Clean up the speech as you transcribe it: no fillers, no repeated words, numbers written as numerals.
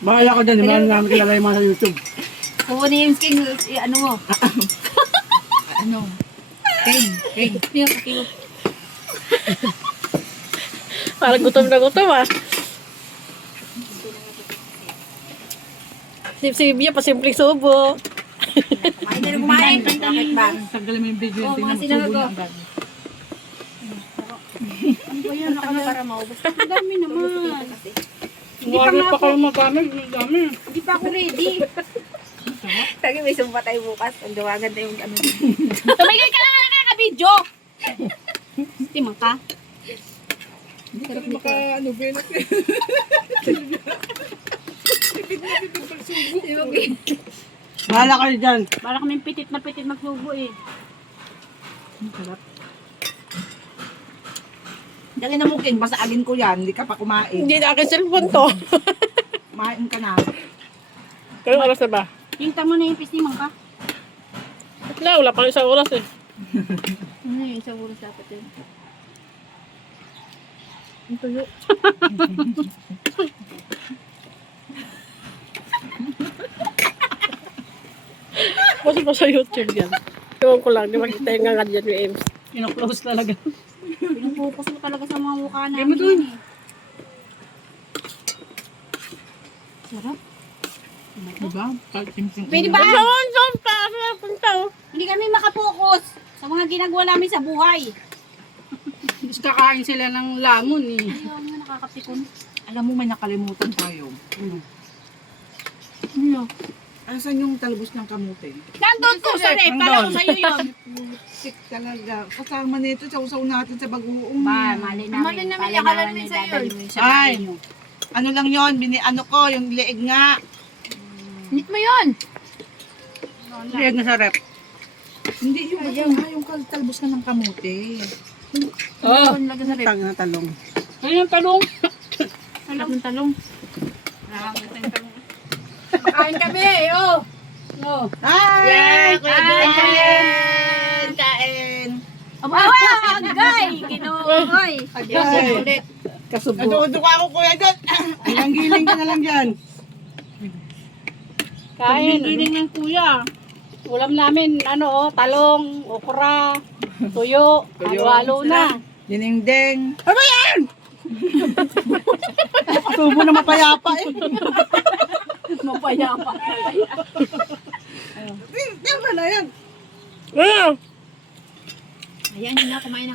Bahala ko dyan, hindi namin kilala yung mga sa YouTube. Kukunin yung skin, ano mo? Ano? King. Yung kakilo. Parang gutom na gutom ah. Sip-sipnya pa simpleng subo. Kumain na kumain. Bakit ba? Tanggalin mo yung video. Oo, Tingnan mga mo, sinabi subo ko. na agad. Ano ba yan? Para maubos. Ang dami naman. Hindi pa kayo magamit, dami. Hindi pa ako ready. Tagi may sumpa tayo bukas. Ang gawagan na yung ano. Tumigil ka na nakaka-video! Timang ka? Sarap maka, ano, benak. Bahala kayo dyan. Para kaming pitit na pitit magsubo eh. Sarap. Dali na mo, King. Basta alin ko yan. Hindi ka pa kumain. Hindi na akin cellphone to. Kumain ka na. Kayong oras na ba? Tingnan mo na yung pis ni Mangka. Wala pang isang oras eh. Ano yun? Sa ulos dapat yun. Ang tuyo. Kasi pa sa YouTube yan. Ewan ko lang, di makita yung nga dyan yung Ames. Kino-close talaga. Pinupokus mo talaga sa mga mukha namin. Game mo dun. eh. Sarap. Diba? Pag-simsim. Pwede ba? Saan pa? Saan punta oh? Hindi kami makapokus sa mga ginagawa namin sa buhay. Tapos kakain sila ng lamon eh. Ayaw nga nakakapikon. Alam mo, may nakalimutan tayo. Ano? Asan yung talbos ng kamote? Nandun to sa rep. Kala ko sa'yo yun. Sik talaga. Kasama nito, sausaw natin sa bagoong. Ba, yan. mali namin. Mali namin sa'yo. Ay. Ano lang yon, ano ko, yung leeg nga. Nit mo yun. Liyag na sa rep. Hindi, yung ano nga, yung talbos nga ng kamote. Oo. Lagyan sa rep. Tang na talong. Ayun yung talong. Talong. Talong. Nakakita yung talong. Kain kami, oh. Oh. Ay! Kain! Kain! Aba, agay! Kinuhoy. Agay! Ulit. Kasubo. Nadudo ka ako, kuya, doon. Ilang giling ka na lang dyan. Kain. Giling ng kuya. Ulam namin, ano oh, talong, okra, tuyo, halo-halo na. Dinengdeng. Kasubo na mapayapa eh. Mapayapa. Tama na yan. Ah! Ayan, yun na, kumain na.